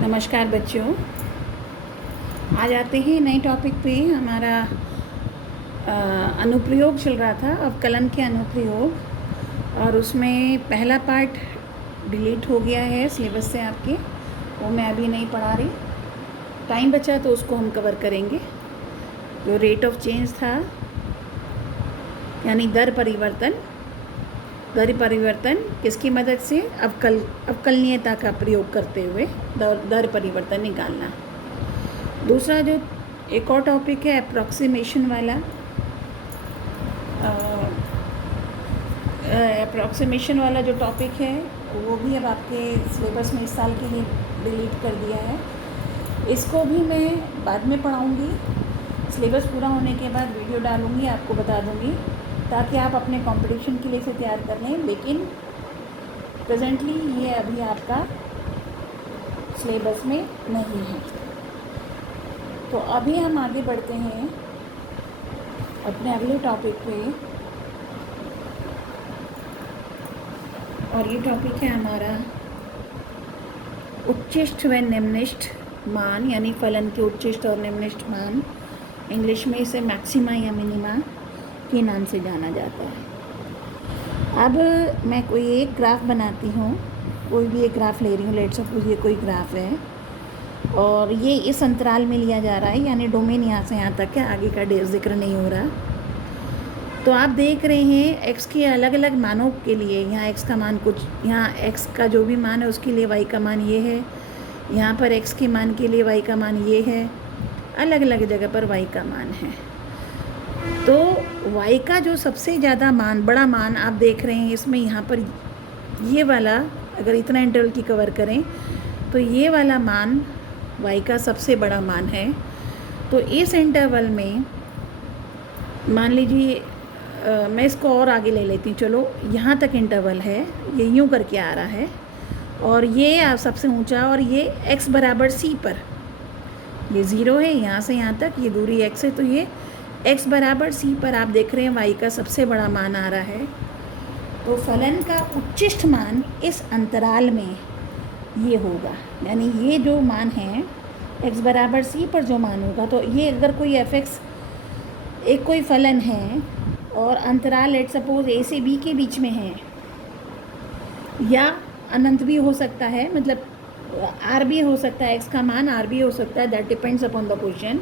नमस्कार बच्चों, आज आते हैं नए टॉपिक पे। हमारा अनुप्रयोग चल रहा था, अवकलन के अनुप्रयोग, और उसमें पहला पार्ट डिलीट हो गया है सिलेबस से आपके। वो मैं अभी नहीं पढ़ा रही, टाइम बचा तो उसको हम कवर करेंगे। जो रेट ऑफ चेंज था यानी दर परिवर्तन किसकी मदद से? अवकलनीयता का प्रयोग करते हुए दर परिवर्तन निकालना। दूसरा जो एक और टॉपिक है अप्रॉक्सीमेशन वाला, जो टॉपिक है वो भी अब आपके सिलेबस में इस साल के लिए डिलीट कर दिया है। इसको भी मैं बाद में पढ़ाऊँगी, सिलेबस पूरा होने के बाद वीडियो डालूँगी, आपको बता दूँगी, ताकि आप अपने कंपटीशन के लिए इसे तैयार कर लें। लेकिन प्रेजेंटली ये अभी आपका सिलेबस में नहीं है। तो अभी हम आगे बढ़ते हैं अपने अगले टॉपिक पे, और ये टॉपिक है हमारा उच्चिष्ट व निम्निष्ठ मान, यानी फलन के उच्चिष्ट और निम्निष्ठ मान। इंग्लिश में इसे मैक्सिमा या मिनिमा के नाम से जाना जाता है। अब मैं कोई एक ग्राफ बनाती हूँ, कोई भी एक ग्राफ ले रही हूँ। लेट्स सपोज ये कोई ग्राफ है और ये इस अंतराल में लिया जा रहा है, यानी डोमेन यहाँ से यहाँ तक है, आगे का जिक्र नहीं हो रहा। तो आप देख रहे हैं x के अलग अलग मानों के लिए, यहाँ x का मान कुछ, यहाँ x का जो भी मान है उसके लिए y का मान ये है, यहाँ पर x के मान के लिए y का मान ये है, अलग अलग जगह पर y का मान है। तो y का जो सबसे ज़्यादा मान, बड़ा मान आप देख रहे हैं इसमें, यहाँ पर ये वाला, अगर इतना इंटरवल की कवर करें तो ये वाला मान y का सबसे बड़ा मान है। तो इस इंटरवल में मान लीजिए मैं इसको और आगे ले लेती हूँ, चलो यहाँ तक इंटरवल है, ये यूँ करके आ रहा है, और ये सबसे ऊंचा, और ये x बराबर c पर, ये 0 है, यहाँ से यहाँ तक ये दूरी x है, तो ये x बराबर c पर आप देख रहे हैं y का सबसे बड़ा मान आ रहा है। तो फलन का उच्चिष्ट मान इस अंतराल में ये होगा, यानी ये जो मान है x बराबर c पर जो मान होगा, तो ये अगर कोई f(x) एक कोई फलन है और अंतराल लेट सपोज a से b के बीच में है, या अनंत भी हो सकता है, मतलब r भी हो सकता है, x का मान r भी हो सकता है, that depends upon the question.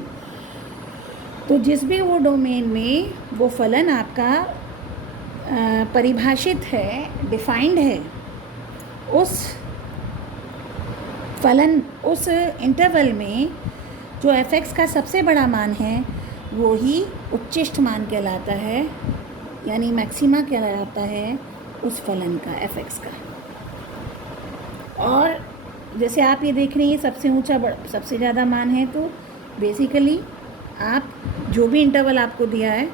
तो जिस भी वो डोमेन में वो फलन आपका परिभाषित है, डिफाइंड है, उस फलन, उस इंटरवल में जो f(x) का सबसे बड़ा मान है वो ही उच्चिष्ट मान कहलाता है, यानी मैक्सिमा कहलाता है उस फलन का, f(x) का। और जैसे आप ये देख रहे हैं सबसे ऊंचा सबसे ज़्यादा मान है, तो बेसिकली आप जो भी इंटरवल आपको दिया है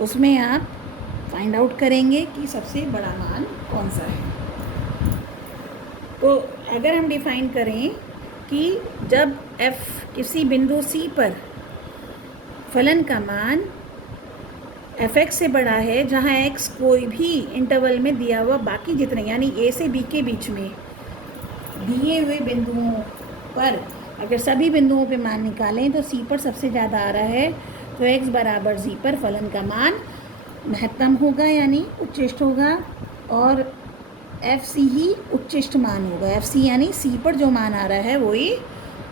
उसमें आप फाइंड आउट करेंगे कि सबसे बड़ा मान कौन सा है। तो अगर हम डिफाइन करें कि जब f किसी बिंदु c पर फलन का मान f(x) से बड़ा है, जहाँ x कोई भी इंटरवल में दिया हुआ बाकी जितने, यानी a से b के बीच में दिए हुए बिंदुओं पर अगर सभी बिंदुओं पे मान निकालें तो c पर सबसे ज़्यादा आ रहा है, तो x बराबर c पर फलन का मान महत्तम होगा, यानी उच्चिष्ट होगा, और fc ही उच्चिष्ट मान होगा। fc यानी c पर जो मान आ रहा है वही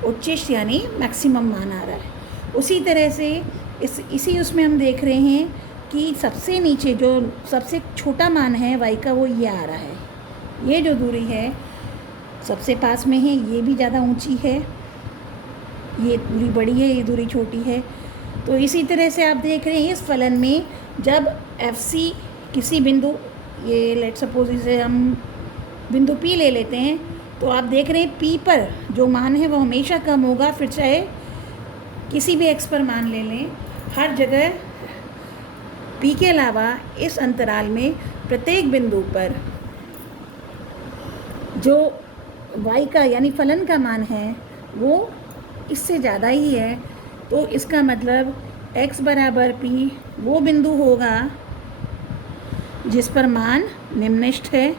उच्चिष्ट यानी मैक्सिमम मान आ रहा है। उसी तरह से इसी उसमें हम देख रहे हैं कि सबसे नीचे जो सबसे छोटा मान है y का, वो ये आ रहा है, ये जो दूरी है सबसे पास में है, ये भी ज़्यादा ऊंची है, ये दूरी बड़ी है, ये दूरी छोटी है। तो इसी तरह से आप देख रहे हैं इस फलन में जब fc किसी बिंदु, ये लेट सपोज इसे हम बिंदु p ले लेते हैं, तो आप देख रहे हैं p पर जो मान है वो हमेशा कम होगा, फिर चाहे किसी भी x पर मान ले लें, हर जगह p के अलावा इस अंतराल में प्रत्येक बिंदु पर जो y का यानी फलन का मान है वो इससे ज़्यादा ही है। तो इसका मतलब x बराबर p वो बिंदु होगा जिस पर मान निम्निष्ठ है,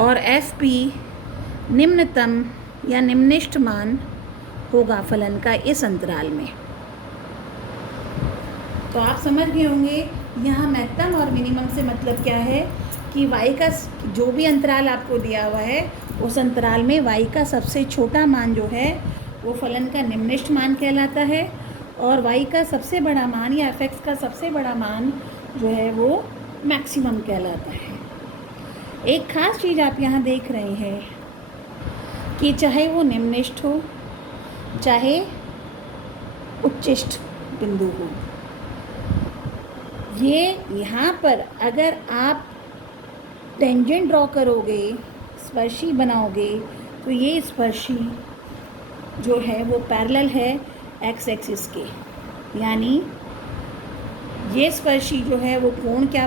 और एफ पी निम्नतम या निम्निष्ठ मान होगा फलन का इस अंतराल में। तो आप समझ गए होंगे यहाँ मैक्सिमम और मिनिमम से मतलब क्या है कि y का जो भी अंतराल आपको दिया हुआ है उस अंतराल में y का सबसे छोटा मान जो है वो फलन का निम्निष्ठ मान कहलाता है, और y का सबसे बड़ा मान या f(x) का सबसे बड़ा मान जो है वो मैक्सिमम कहलाता है। एक ख़ास चीज़ आप यहाँ देख रहे हैं कि चाहे वो निम्निष्ठ हो चाहे उच्चिष्ठ बिंदु हो, ये यहाँ पर अगर आप टेंजेंट ड्रॉ करोगे, स्पर्शी बनाओगे, तो ये स्पर्शी जो है वो पैरेलल है एक्स एक्सिस के, यानी ये स्पर्शी जो है वो कोण क्या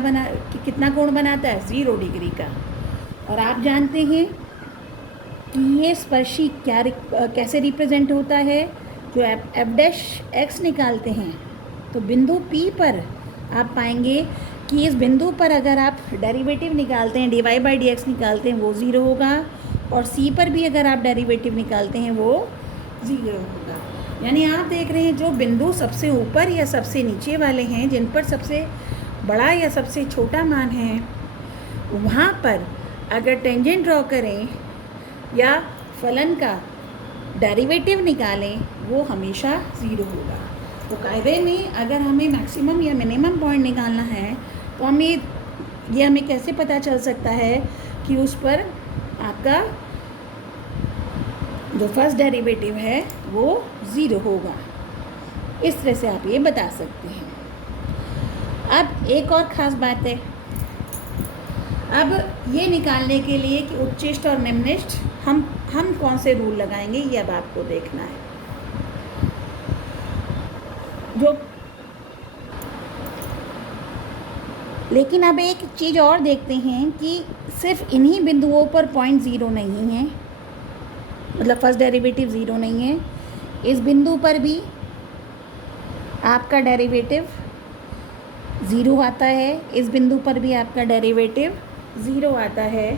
कितना कोण बनाता है 0 डिग्री का। और आप जानते हैं कि ये स्पर्शी क्या कैसे रिप्रेजेंट होता है, जो एफ डैश एक्स निकालते हैं तो बिंदु P पर आप पाएंगे कि इस बिंदु पर अगर आप डेरिवेटिव निकालते हैं, dy बाई dx निकालते हैं, वो 0 होगा, और C पर भी अगर आप डेरिवेटिव निकालते हैं वो 0 होगा। यानी आप देख रहे हैं जो बिंदु सबसे ऊपर या सबसे नीचे वाले हैं, जिन पर सबसे बड़ा या सबसे छोटा मान है, वहाँ पर अगर टेंजेंट ड्रॉ करें या फलन का डेरिवेटिव निकालें वो हमेशा 0 होगा। तो कायदे में अगर हमें मैक्सिमम या मिनिमम पॉइंट निकालना है तो हमें कैसे पता चल सकता है कि उस पर आपका जो फर्स्ट डेरिवेटिव है वो 0 होगा। इस तरह से आप ये बता सकते हैं। अब एक और ख़ास बात है, अब ये निकालने के लिए कि उच्चिष्ठ और निम्निष्ठ हम कौन से रूल लगाएंगे ये अब आपको देखना है। लेकिन अब एक चीज़ और देखते हैं कि सिर्फ इन्हीं बिंदुओं पर पॉइंट 0 नहीं है, मतलब फर्स्ट डेरिवेटिव 0 नहीं है, इस बिंदु पर भी आपका डेरिवेटिव 0 आता है, इस बिंदु पर भी आपका डेरिवेटिव 0 आता है।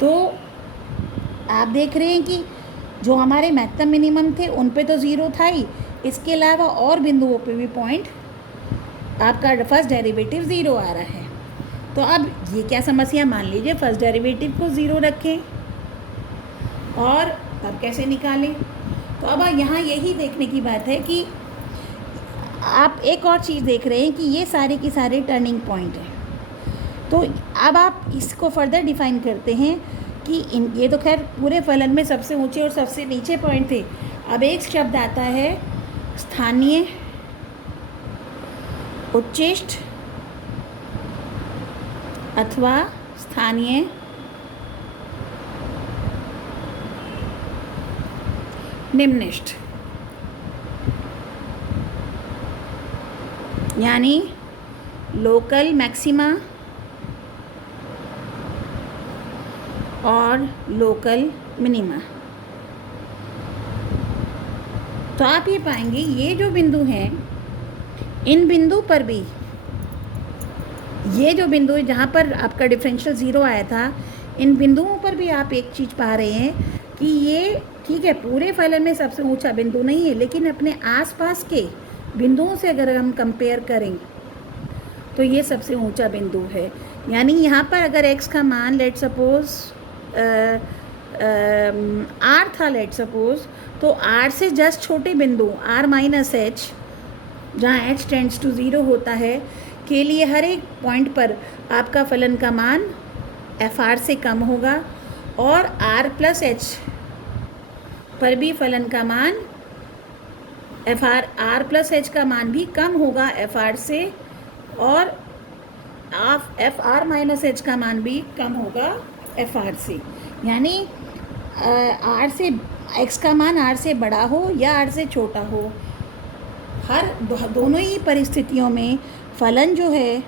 तो आप देख रहे हैं कि जो हमारे मैक्सिमम मिनिमम थे उन पे तो 0 था ही, इसके अलावा और बिंदुओं पे भी पॉइंट आपका फर्स्ट डेरिवेटिव 0 आ रहा है। तो अब ये क्या समस्या, मान लीजिए फर्स्ट डेरिवेटिव को 0 रखें और तब कैसे निकालें। तो अब यहाँ यही देखने की बात है कि आप एक और चीज़ देख रहे हैं कि ये सारे की सारे टर्निंग पॉइंट हैं। तो अब आप इसको फर्दर डिफाइन करते हैं कि ये तो खैर पूरे फलन में सबसे ऊंचे और सबसे नीचे पॉइंट थे। अब एक शब्द आता है स्थानीय उच्चिष्ठ अथवा स्थानीय निम्निष्ठ, यानी लोकल मैक्सिमा और लोकल मिनिमा। तो आप ये पाएंगे ये जो बिंदु हैं, इन बिंदु पर भी, ये जो बिंदु जहाँ पर आपका डिफरेंशियल 0 आया था, इन बिंदुओं पर भी आप एक चीज़ पा रहे हैं कि ये ठीक है पूरे फलन में सबसे ऊंचा बिंदु नहीं है, लेकिन अपने आसपास के बिंदुओं से अगर हम कंपेयर करें तो ये सबसे ऊंचा बिंदु है। यानी यहाँ पर अगर x का मान लेट सपोज r था, लेट सपोज, तो r से जस्ट छोटे बिंदु r माइनस एच, जहाँ h टेंड्स टू 0 होता है, के लिए हर एक पॉइंट पर आपका फलन का मान fr से कम होगा, और r प्लस एच पर भी फलन का मान r प्लस एच का मान भी कम होगा fr से, और fr माइनस एच का मान भी कम होगा fr से। यानी r से x का मान r से बड़ा हो या r से छोटा हो, दोनों ही परिस्थितियों में फलन जो है,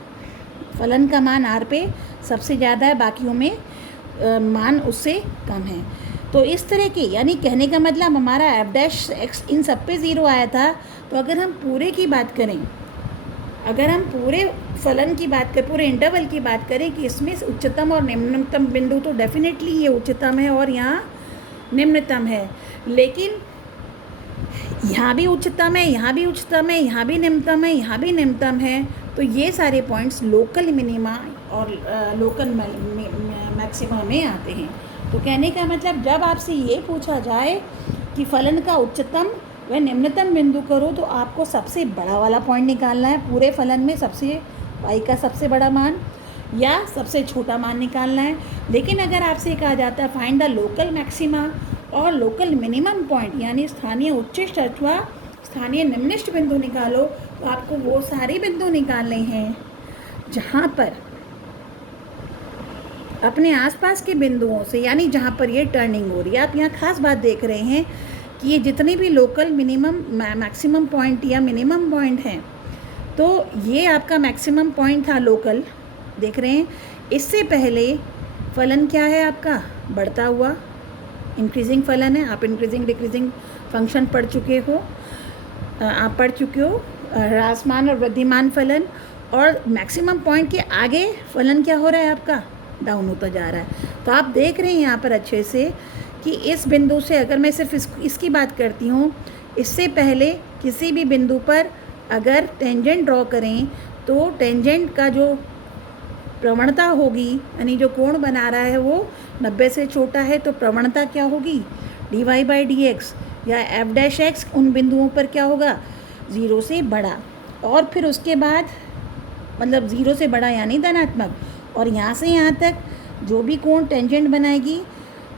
फलन का मान r पे सबसे ज़्यादा है, बाकियों में मान उससे कम है। तो इस तरह के, यानी कहने का मतलब हमारा f डैश x इन सब पे 0 आया था। तो अगर हम पूरे की बात करें अगर हम पूरे फलन की बात करें, पूरे इंटरवल की बात करें कि इसमें उच्चतम और निम्नतम बिंदु, तो डेफिनेटली ये उच्चतम है और यहाँ निम्नतम है, लेकिन यहाँ भी उच्चतम है, यहाँ भी उच्चतम है, यहाँ भी निम्नतम है, यहाँ भी निम्नतम है। तो ये सारे पॉइंट्स लोकल मिनिमा और लोकल मैक्सिमा में आते हैं। तो कहने का मतलब जब आपसे ये पूछा जाए कि फलन का उच्चतम व निम्नतम बिंदु करो, तो आपको सबसे बड़ा वाला पॉइंट निकालना है पूरे फलन में, सबसे y का सबसे बड़ा मान या सबसे छोटा मान निकालना है। लेकिन अगर आपसे कहा जाता है फाइंड द लोकल मैक्सिमा और लोकल मिनिमम पॉइंट, यानी स्थानीय उच्चिष्ट अथवा स्थानीय निम्निष्ट बिंदु निकालो, तो आपको वो सारे बिंदु निकालने हैं जहाँ पर अपने आसपास के बिंदुओं से, यानी जहाँ पर ये टर्निंग हो रही है। आप यहाँ खास बात देख रहे हैं कि ये जितने भी लोकल मिनिमम मैक्सिमम पॉइंट या मिनिमम पॉइंट हैं, तो ये आपका मैक्सिमम पॉइंट था लोकल, देख रहे हैं। इससे पहले फलन क्या है आपका, बढ़ता हुआ इंक्रीजिंग फलन है। आप इंक्रीजिंग डिक्रीजिंग फंक्शन पढ़ चुके हो, ह्रासमान और वृद्धिमान फलन। और मैक्सिमम पॉइंट के आगे फलन क्या हो रहा है आपका, डाउन होता जा रहा है। तो आप देख रहे हैं यहाँ पर अच्छे से कि इस बिंदु से, अगर मैं सिर्फ इसकी बात करती हूँ, इससे पहले किसी भी बिंदु पर अगर टेंजेंट ड्रॉ करें, तो टेंजेंट का जो प्रवणता होगी, यानी जो कोण बना रहा है वो 90 से छोटा है, तो प्रवणता क्या होगी, dy/dx या f'(x) उन बिंदुओं पर क्या होगा, 0 से बड़ा। और फिर उसके बाद मतलब 0 से बड़ा यानी धनात्मक, और यहाँ से यहाँ तक जो भी कोण टेंजेंट बनाएगी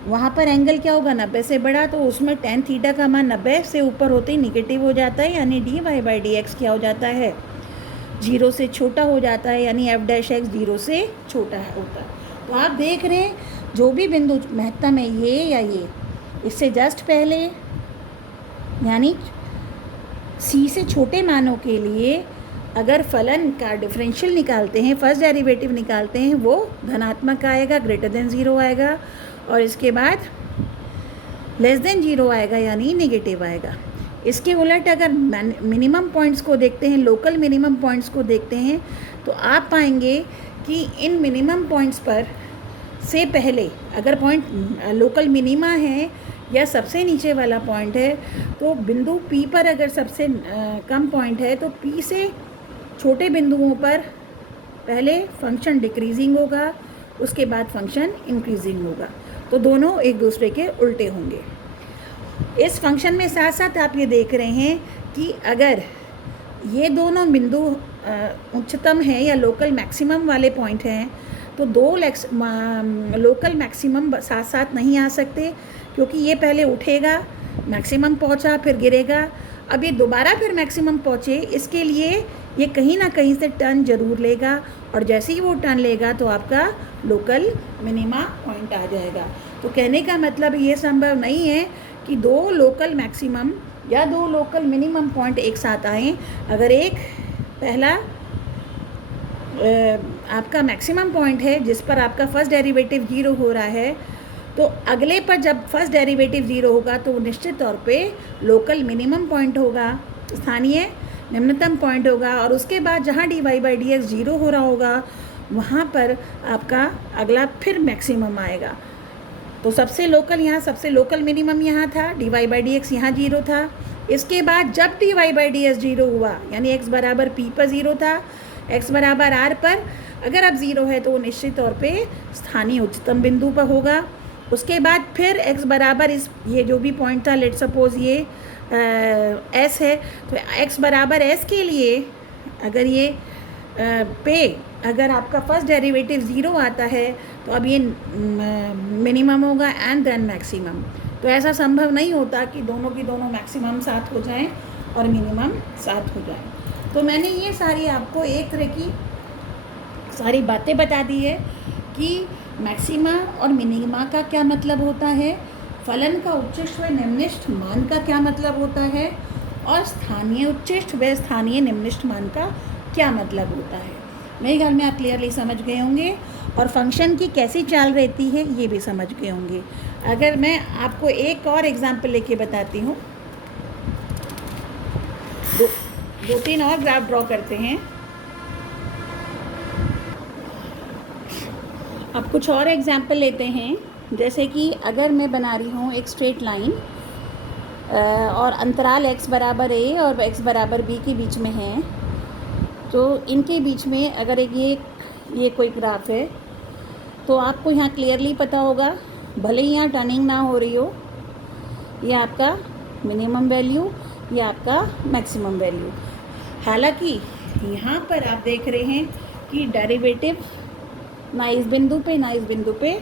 वहाँ पर एंगल क्या होगा, 90 से बड़ा। तो उसमें tan थीटा का मान 90 से ऊपर होते ही निगेटिव हो जाता है, यानी dy/dx क्या हो जाता है, 0 से छोटा हो जाता है, यानी f'(x) 0 से छोटा होता है। तो आप देख रहे हैं जो भी बिंदु महत्तम है, ये या ये, इससे जस्ट पहले यानी c से छोटे मानों के लिए अगर फलन का डिफरेंशियल निकालते हैं, फर्स्ट डेरिवेटिव निकालते हैं, वो धनात्मक आएगा, >0 आएगा, और इसके बाद <0 आएगा, यानी नेगेटिव आएगा। इसके उलट अगर मिनिमम पॉइंट्स को देखते हैं, लोकल मिनिमम पॉइंट्स को देखते हैं, तो आप पाएंगे कि इन मिनिमम पॉइंट्स पर से पहले अगर पॉइंट लोकल मिनिमा है या सबसे नीचे वाला पॉइंट है, तो बिंदु P पर अगर सबसे कम पॉइंट है, तो P से छोटे बिंदुओं पर पहले फंक्शन डिक्रीजिंग होगा, उसके बाद फंक्शन इंक्रीजिंग होगा। तो दोनों एक दूसरे के उल्टे होंगे। इस फंक्शन में साथ साथ आप ये देख रहे हैं कि अगर ये दोनों बिंदु उच्चतम है या लोकल मैक्सिमम वाले पॉइंट हैं, तो दो लोकल मैक्सिमम साथ साथ नहीं आ सकते, क्योंकि ये पहले उठेगा, मैक्सिमम पहुंचा, फिर गिरेगा। अब ये दोबारा फिर मैक्सिमम पहुंचे, इसके लिए ये कहीं ना कहीं से टर्न ज़रूर लेगा, और जैसे ही वो टर्न लेगा तो आपका लोकल मिनिमा पॉइंट आ जाएगा। तो कहने का मतलब ये संभव नहीं है कि दो लोकल मैक्सिमम या दो लोकल मिनिमम पॉइंट एक साथ आएँ। अगर एक पहला आपका मैक्सिमम पॉइंट है जिस पर आपका फर्स्ट डेरिवेटिव 0 हो रहा है, तो अगले पर जब फर्स्ट डेरिवेटिव 0 होगा तो निश्चित तौर पे लोकल मिनिमम पॉइंट होगा, स्थानीय निम्नतम पॉइंट होगा, और उसके बाद जहाँ dy/dx 0 हो रहा होगा वहाँ पर आपका अगला फिर मैक्सिमम आएगा। तो सबसे लोकल यहाँ, सबसे लोकल मिनिमम यहाँ था, dy/dx यहाँ 0 था। इसके बाद जब dy/dx 0 हुआ, यानी x बराबर p पर 0 था, x बराबर r पर अगर अब 0 है तो वो निश्चित तौर पे स्थानीय उच्चतम बिंदु पर होगा। उसके बाद फिर x बराबर इस ये जो भी पॉइंट था, लेट सपोज ये s है, तो x बराबर s के लिए अगर ये पे अगर आपका फर्स्ट डेरिवेटिव 0 आता है, तो अब ये मिनिमम होगा एंड देन मैक्सिमम। तो ऐसा संभव नहीं होता कि दोनों की दोनों मैक्सिमम साथ हो जाएं और मिनिमम साथ हो जाएं। तो मैंने ये सारी आपको एक तरह की सारी बातें बता दी है कि मैक्सिमा और मिनिमा का क्या मतलब होता है, फलन का उच्चिष्ट व निम्निष्ठ मान का क्या मतलब होता है, और स्थानीय उच्चिष्ट व स्थानीय निम्निष्ठ मान का क्या मतलब होता है। मेरे ख्याल में आप क्लियरली समझ गए होंगे, और फंक्शन की कैसी चाल रहती है ये भी समझ गए होंगे। अगर मैं आपको एक और एग्जाम्पल लेके बताती हूँ, दो तीन और ग्राफ ड्रॉ करते हैं। अब कुछ और एग्जाम्पल लेते हैं। जैसे कि अगर मैं बना रही हूँ एक स्ट्रेट लाइन और अंतराल x बराबर a और x बराबर b के बीच में है, तो इनके बीच में अगर ये कोई ग्राफ है तो आपको यहाँ क्लियरली पता होगा, भले ही यहाँ टर्निंग ना हो रही हो, ये आपका मिनिमम वैल्यू, ये आपका मैक्सिमम वैल्यू। हालांकि यहाँ पर आप देख रहे हैं कि डेरिवेटिव ना इस बिंदु पे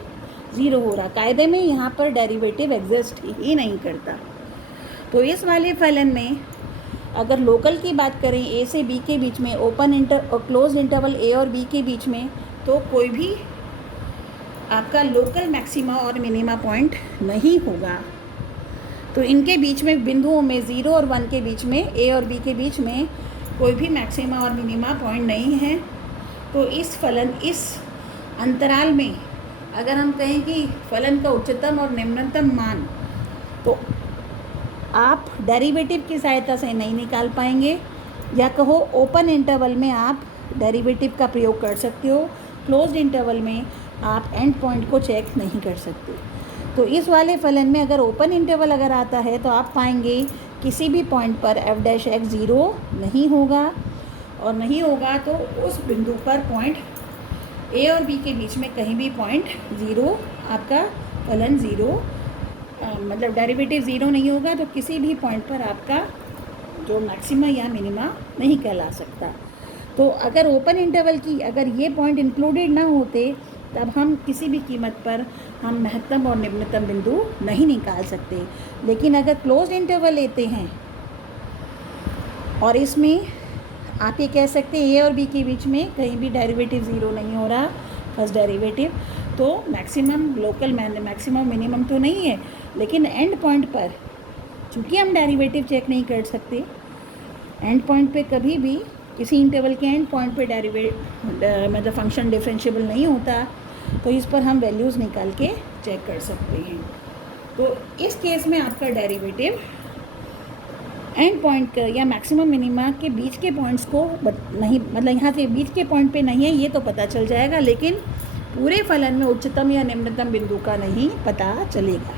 0 हो रहा। कायदे में यहाँ पर डेरिवेटिव एग्जिस्ट ही नहीं करता। तो इस वाले फलन में अगर लोकल की बात करें a से b के बीच में, ओपन और क्लोज इंटरवल a और b के बीच में, तो कोई भी आपका लोकल मैक्सिमा और मिनिमा पॉइंट नहीं होगा। तो इनके बीच में बिंदुओं में 0 और 1 के बीच में, a और b के बीच में कोई भी मैक्सिमा और मिनिमा पॉइंट नहीं है। तो इस अंतराल में अगर हम कहें कि फलन का उच्चतम और निम्नतम मान, तो आप डेरिवेटिव की सहायता से नहीं निकाल पाएंगे, या कहो ओपन इंटरवल में आप डेरिवेटिव का प्रयोग कर सकते हो, क्लोज्ड इंटरवल में आप एंड पॉइंट को चेक नहीं कर सकते। तो इस वाले फलन में अगर ओपन इंटरवल अगर आता है तो आप पाएंगे किसी भी पॉइंट पर f डैश x 0 नहीं होगा, और नहीं होगा तो उस बिंदु पर पॉइंट a और b के बीच में कहीं भी पॉइंट 0, आपका फलन 0 मतलब डेरिवेटिव 0 नहीं होगा। तो किसी भी पॉइंट पर आपका जो मैक्सिमा या मिनिमा नहीं कहला सकता। तो अगर ओपन इंटरवल की अगर ये पॉइंट इंक्लूडेड ना होते, तब हम किसी भी कीमत पर हम महत्तम और निम्नतम बिंदु नहीं निकाल सकते। लेकिन अगर क्लोज्ड इंटरवल लेते हैं और इसमें आप ये कह सकते हैं a और b के बीच में कहीं भी डेरिवेटिव 0 नहीं हो रहा, फर्स्ट डेरिवेटिव, तो मैक्सिमम लोकल मैक्सिमम मिनिमम तो नहीं है। लेकिन एंड पॉइंट पर चूँकि हम डेरिवेटिव चेक नहीं कर सकते, एंड पॉइंट पे कभी भी किसी इंटरवल के एंड पॉइंट पे मतलब फंक्शन डिफरेंशिएबल नहीं होता, तो इस पर हम वैल्यूज़ निकाल के चेक कर सकते हैं। तो इस केस में आपका डेरिवेटिव एंड पॉइंट या मैक्सिमम मिनिमा के बीच के पॉइंट्स को नहीं, मतलब यहाँ से बीच के पॉइंट पे नहीं है ये तो पता चल जाएगा, लेकिन पूरे फलन में उच्चतम या निम्नतम बिंदु का नहीं पता चलेगा।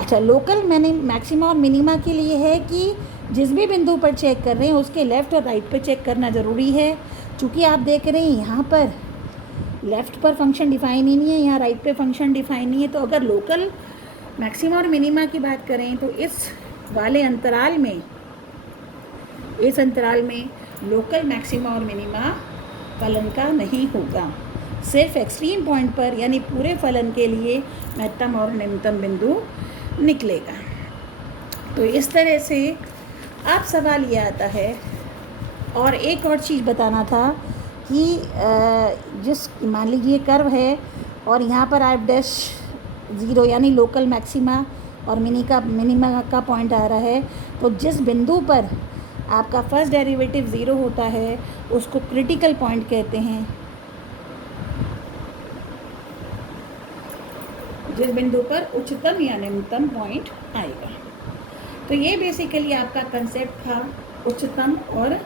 अच्छा, लोकल मैंने मैक्सिमा और मिनिमा के लिए है कि जिस भी बिंदु पर चेक कर रहे हैं उसके लेफ़्ट और राइट पे चेक करना ज़रूरी है। चूँकि आप देख रहे हैं यहाँ पर लेफ़्ट पर फंक्शन डिफाइन ही नहीं है, यहाँ राइट पे फंक्शन डिफाइन नहीं है। तो अगर लोकल मैक्सिमा और मिनिमा की बात करें तो इस वाले अंतराल में, इस अंतराल में लोकल मैक्सिमा और मिनिमा फलन का नहीं होगा। सिर्फ एक्सट्रीम पॉइंट पर यानी पूरे फलन के लिए महत्तम और निम्नतम बिंदु निकलेगा। तो इस तरह से अब सवाल ये आता है, और एक और चीज़ बताना था कि जिस मान लीजिए कर्व है और यहाँ पर f डैश 0 यानी लोकल मैक्सिमा और मिनिमा का पॉइंट आ रहा है, तो जिस बिंदु पर आपका फर्स्ट डेरिवेटिव 0 होता है उसको क्रिटिकल पॉइंट कहते हैं। जिस बिंदु पर उच्चतम या निम्नतम पॉइंट आएगा। तो ये बेसिकली आपका कंसेप्ट था उच्चतम और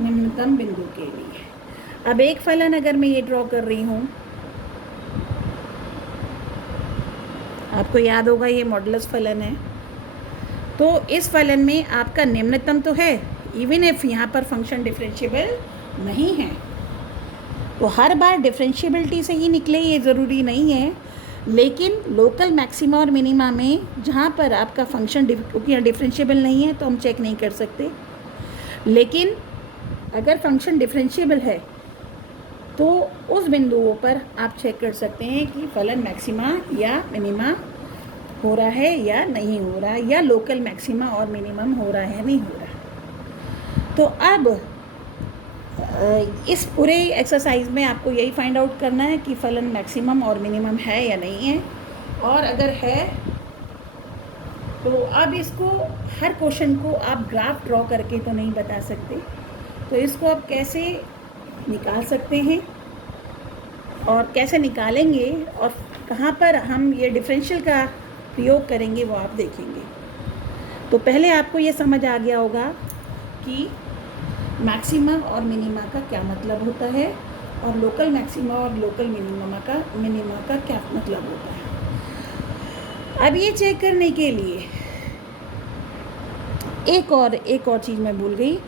निम्नतम बिंदु के लिए। अब एक फलन अगर मैं ये ड्रॉ कर रही हूँ, आपको याद होगा ये मॉडुलस फलन है, तो इस फलन में आपका निम्नतम तो है, इवन इफ यहाँ पर फंक्शन डिफरेंशिएबल नहीं है। तो हर बार डिफरेंशिएबिलिटी से ही निकले ये ज़रूरी नहीं है, लेकिन लोकल मैक्सिमा और मिनिमा में जहाँ पर आपका फंक्शन क्योंकि यहाँ डिफरेंशिएबल नहीं है तो हम चेक नहीं कर सकते, लेकिन अगर फंक्शन डिफरेंशिएबल है तो उस बिंदुओं पर आप चेक कर सकते हैं कि फलन मैक्सिमा या मिनिमा हो रहा है या नहीं हो रहा, या लोकल मैक्सिमा और मिनिमम हो रहा है नहीं हो रहा। तो अब इस पूरे एक्सरसाइज में आपको यही फाइंड आउट करना है कि फलन मैक्सिमम और मिनिमम है या नहीं है, और अगर है तो अब इसको हर क्वेश्चन को आप ग्राफ ड्रॉ करके तो नहीं बता सकते, तो इसको आप कैसे निकाल सकते हैं और कैसे निकालेंगे और कहाँ पर हम ये डिफरेंशियल का प्रयोग करेंगे वो आप देखेंगे। तो पहले आपको ये समझ आ गया होगा कि मैक्सिमा और मिनिमा का क्या मतलब होता है, और लोकल मैक्सिमा और लोकल मिनिमा का क्या मतलब होता है। अब ये चेक करने के लिए एक और चीज़ मैं भूल गई,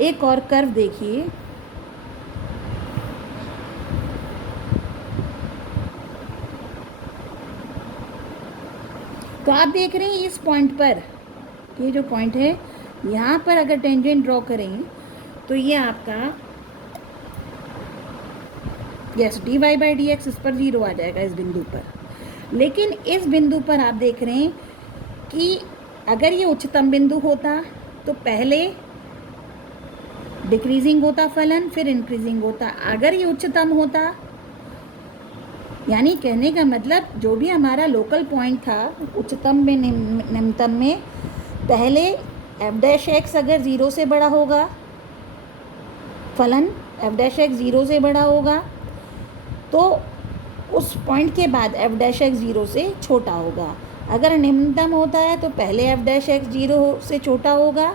एक और कर्व देखिए। तो आप देख रहे हैं इस पॉइंट पर, ये जो पॉइंट है यहाँ पर अगर टेंजेंट ड्रॉ करें तो ये आपका यस dy/dx इस पर 0 आ जाएगा इस बिंदु पर। लेकिन इस बिंदु पर आप देख रहे हैं कि अगर ये उच्चतम बिंदु होता तो पहले डिक्रीजिंग होता फलन, फिर इंक्रीजिंग होता। अगर ये उच्चतम होता, यानी कहने का मतलब जो भी हमारा लोकल पॉइंट था उच्चतम में निम्नतम में, पहले f' अगर 0 से बड़ा होगा, फलन f' 0 से बड़ा होगा, तो उस पॉइंट के बाद f' 0 से छोटा होगा। अगर निम्नतम होता है तो पहले f' 0 से छोटा होगा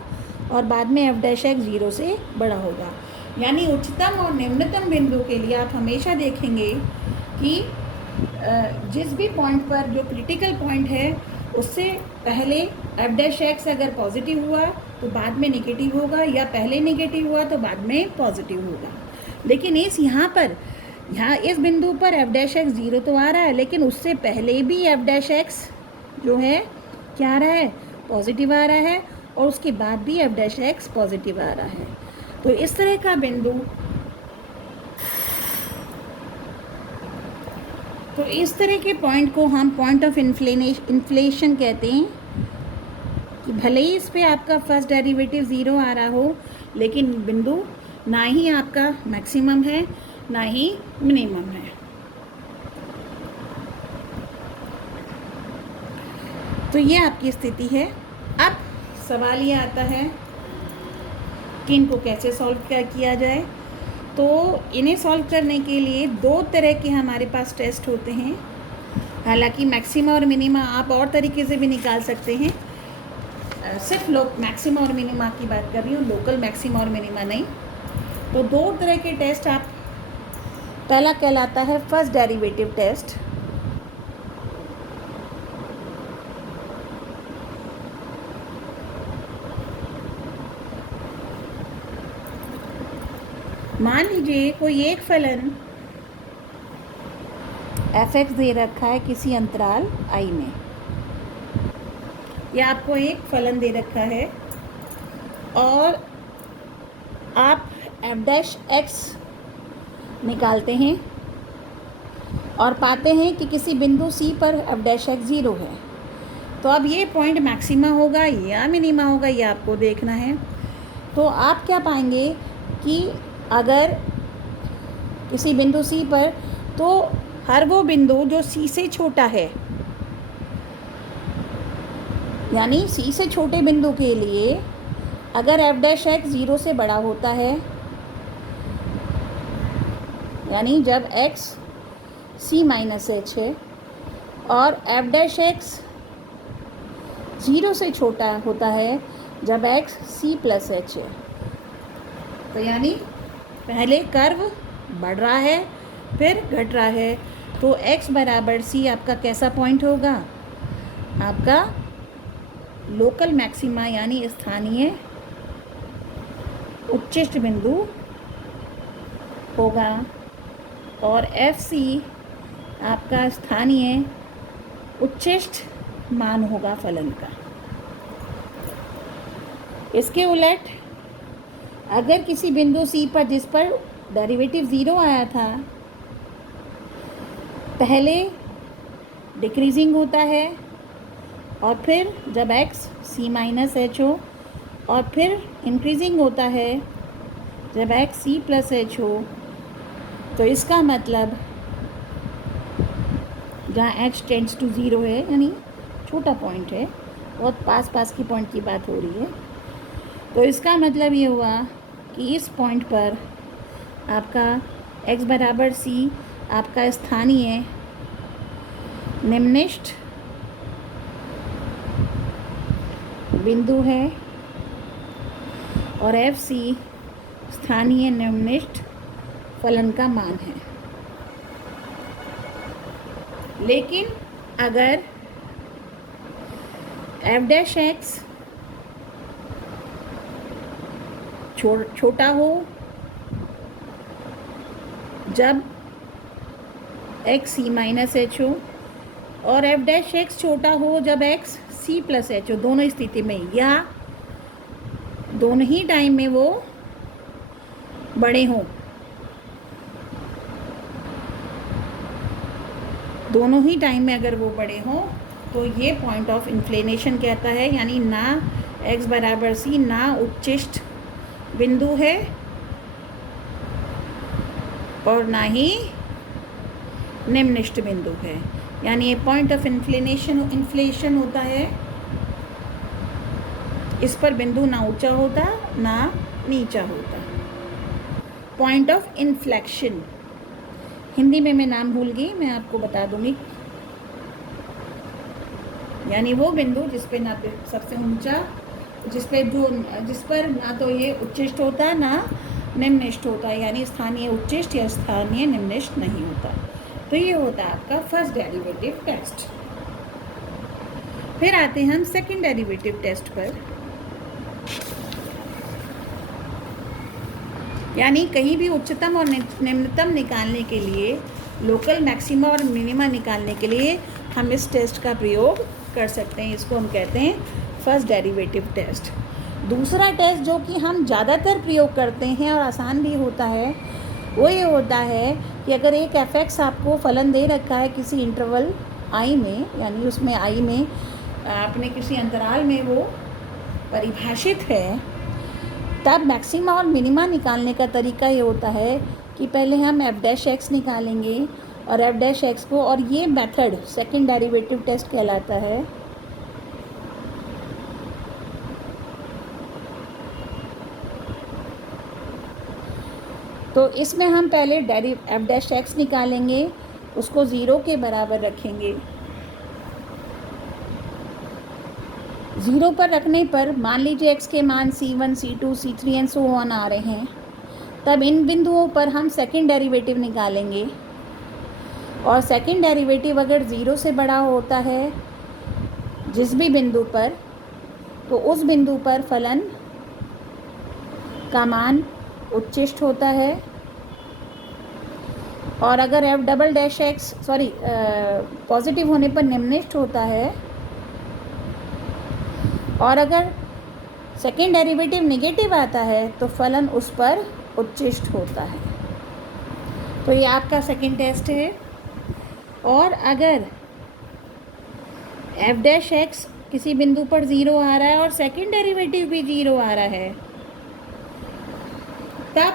और बाद में f' 0 से बड़ा होगा। यानी उच्चतम और निम्नतम बिंदु के लिए आप हमेशा देखेंगे कि जिस भी पॉइंट पर जो क्रिटिकल पॉइंट है उससे पहले f' अगर पॉजिटिव हुआ तो बाद में नेगेटिव होगा, या पहले नेगेटिव हुआ तो बाद में पॉजिटिव होगा। लेकिन यहाँ इस बिंदु पर f' 0 तो आ रहा है, लेकिन उससे पहले भी f' जो है क्या आ रहा है, पॉजिटिव आ रहा है, और उसके बाद भी f' पॉजिटिव आ रहा है। तो इस तरह का बिंदु, तो इस तरह के पॉइंट को हम पॉइंट ऑफ इन्फ्लेशन कहते हैं, कि भले ही इस पे आपका फर्स्ट डेरिवेटिव 0 आ रहा हो, लेकिन बिंदु ना ही आपका मैक्सिमम है ना ही मिनिमम है। तो ये आपकी स्थिति है। अब सवाल ये आता है कि इनको कैसे सॉल्व किया जाए। तो इन्हें सॉल्व करने के लिए दो तरह के हमारे पास टेस्ट होते हैं। हालांकि मैक्सिमा और मिनिमा आप और तरीके से भी निकाल सकते हैं, सिर्फ मैक्सिमा और मिनिमा की बात कर रही हूँ, लोकल मैक्सिमा और मिनिमा नहीं। तो दो तरह के टेस्ट आप, पहला कहलाता है फर्स्ट डेरिवेटिव टेस्ट, मान लीजिए कोई एक फलन f(x) दे रखा है किसी अंतराल i में, या आपको एक फलन दे रखा है और आप f' निकालते हैं और पाते हैं कि किसी बिंदु C पर f' 0 है। तो अब ये पॉइंट मैक्सिमा होगा या मिनिमा होगा, ये आपको देखना है। तो आप क्या पाएंगे कि अगर किसी बिंदु C पर, तो हर वो बिंदु जो C से छोटा है, यानी C से छोटे बिंदु के लिए अगर f' 0 से बड़ा होता है, यानी जब x C माइनस h है और f' 0 से छोटा होता है जब x C प्लस h है, तो यानी पहले कर्व बढ़ रहा है फिर घट रहा है। तो x बराबर C आपका कैसा पॉइंट होगा, आपका लोकल मैक्सिमा यानी स्थानीय उच्चिष्ट बिंदु होगा, और FC आपका स्थानीय उच्चिष्ट मान होगा फलन का। इसके उलट अगर किसी बिंदु C पर, जिस पर डेरिवेटिव 0 आया था, पहले डिक्रीजिंग होता है और फिर जब x C माइनस h हो, और फिर इंक्रीजिंग होता है जब x C प्लस h हो, तो इसका मतलब जहाँ h टेंड्स टू 0 है, यानी छोटा पॉइंट है, बहुत पास की पॉइंट की बात हो रही है, तो इसका मतलब ये हुआ कि इस पॉइंट पर आपका x बराबर C आपका स्थानीय निम्निष्ठ बिंदु है और FC स्थानीय निम्निष्ठ फलन का मान है। लेकिन अगर एफ डैश एक्स छोटा हो जब एक्स सी माइनस एच हो, और एफ डैश एक्स छोटा हो जब एक्स सी प्लस एच हो, दोनों स्थिति में, या दोनों ही टाइम में वो बड़े हों, दोनों ही टाइम में अगर वो बड़े हों, तो ये पॉइंट ऑफ इंक्लिनेशन कहता है। यानी ना x बराबर सी ना उच्चिष्ट बिंदु है और ना ही निम्निष्ठ बिंदु है। यानी ये पॉइंट ऑफ इन्फ्लेशन होता है, इस पर बिंदु ना ऊंचा होता ना नीचा होता। पॉइंट ऑफ इन्फ्लेक्शन, हिंदी में मैं नाम भूल गई, मैं आपको बता दूंगी। यानी वो बिंदु जिस पे ना सबसे ऊंचा, जिस पर ना तो ये उच्चिष्ट होता ना निम्निष्ठ होता, यानी स्थानीय उच्चिष्ट या स्थानीय निम्निष्ठ नहीं होता। तो ये होता है आपका फर्स्ट डेरिवेटिव टेस्ट। फिर आते हैं हम सेकंड डेरिवेटिव टेस्ट पर। यानी कहीं भी उच्चतम और निम्नतम निकालने के लिए, लोकल मैक्सिमा और मिनिमा निकालने के लिए हम इस टेस्ट का प्रयोग कर सकते हैं। इसको हम कहते हैं फर्स्ट डेरिवेटिव टेस्ट। दूसरा टेस्ट जो कि हम ज़्यादातर प्रयोग करते हैं और आसान भी होता है, वो ये होता है कि अगर एक एफ एक्स आपको फलन दे रखा है किसी इंटरवल आई में, यानी उसमें आई में आपने किसी अंतराल में वो परिभाषित है, तब मैक्सिमा और मिनिमा निकालने का तरीका ये होता है कि पहले हम एफ डैश एक्स निकालेंगे और एफ डैश एक्स को, और ये मेथड सेकंड डेरिवेटिव टेस्ट कहलाता है। तो इसमें हम पहले एफ डैश एक्स निकालेंगे, उसको 0 के बराबर रखेंगे। 0 पर रखने पर मान लीजिए x के मान c1, c2, c3 and so on आ रहे हैं, तब इन बिंदुओं पर हम सेकंड डेरिवेटिव निकालेंगे। और सेकंड डेरिवेटिव अगर 0 से बड़ा होता है जिस भी बिंदु पर, तो उस बिंदु पर फलन का मान उच्चिष्ट होता है। और अगर F double dash x positive होने पर निम्निष्ठ होता है, और अगर सेकेंड डेरिवेटिव नेगेटिव आता है तो फलन उस पर उच्चिष्ट होता है। तो ये आपका सेकेंड टेस्ट है। और अगर एफ डैश एक्स किसी बिंदु पर 0 आ रहा है और सेकेंड डेरिवेटिव भी 0 आ रहा है, तब